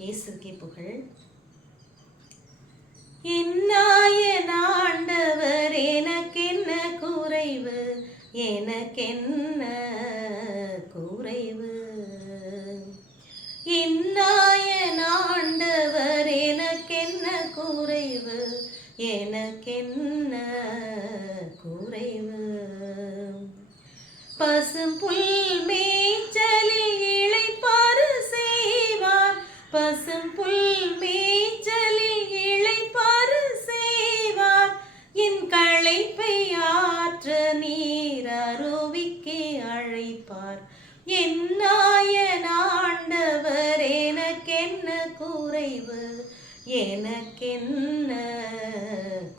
இயேசுக்கே புகழ். என்னாயன் ஆண்டவர் எனக்கென்ன குறைவு, எனக்கென்ன குறைவு. என்னாயன் ஆண்டவர் எனக்கென்ன குறைவு, எனக்கென்ன குறைவு. பசும் புல் மேய்ச்சலில் இளைப்பாறு செய்வார், பசும் புல் மேய்ச்சலில் இளைப்பாறு செய்வார். என் களைப்பை ஆற்ற நீர் அருவிக்கே அழைப்பார். என்னாயன் ஆண்டவர் எனக்கென்ன குறைவு, எனக்கென்ன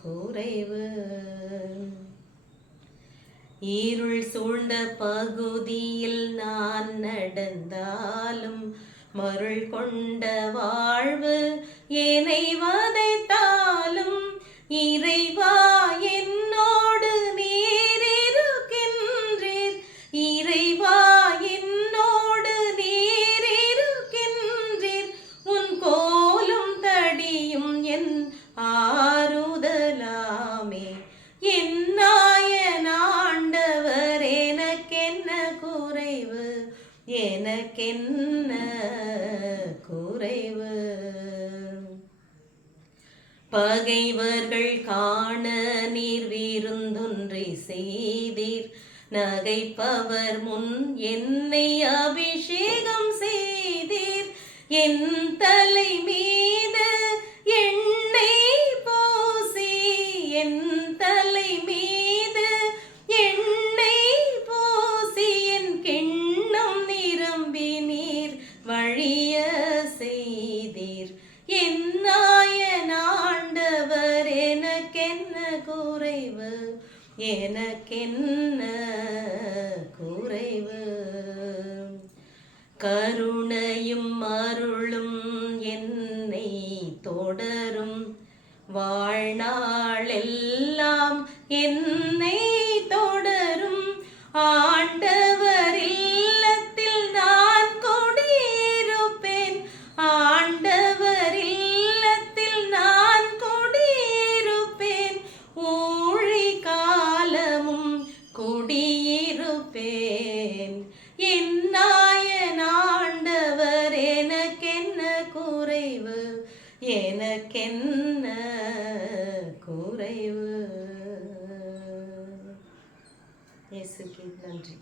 குறைவு. இருள் சூழ்ந்த பகுதியில் நான் நடந்தாலும், மருள் கொண்ட வாழ்வு என்னை வதைத்தாலும், இறைவா என்னோடு நீர் இருக்கின்றீர், இறைவா என்னோடு நீர் இருக்கின்றீர். உன் கோலும் தடியும் என் ஆறுதலாமே. என்னாயன் ஆண்டவர் எனக்கென்ன குறைவு, எனக்கென்ன குறைவு. பகைவர்கள் காண நீர் விருந்தொன்றை செய்தீர், நகைப்பவர் முன் என்னை அபிஷேகம் செய்தீர். என் தலை மீது எண்ணெய் பூசி, என் தலை மீது எண்ணெய் பூசி, என் கிண்ணம் நிரம்பி நீர் வழிய செய்தீர். என்னாயன் ஆண்டவர் எனக்கென்ன குறைவு, எனக்கென்ன குறைவு. கருணையும் அருளும் என்னை தொடரும், வாழ்நாளெல்லாம் என்னை தொடரும். ஆண்டவர் இல்லத்தில் நான் குடியிருப்பேன், ஆண்டவர் இல்லத்தில் நான் குடியிருப்பேன். ஊழி காலமும் குடியிருப்பேன். என்னாயன் ஆண்டவர் எனக்கென்ன குறைவு, எனக்கென்ன குறைவு. இயேசுக்கே நன்றி.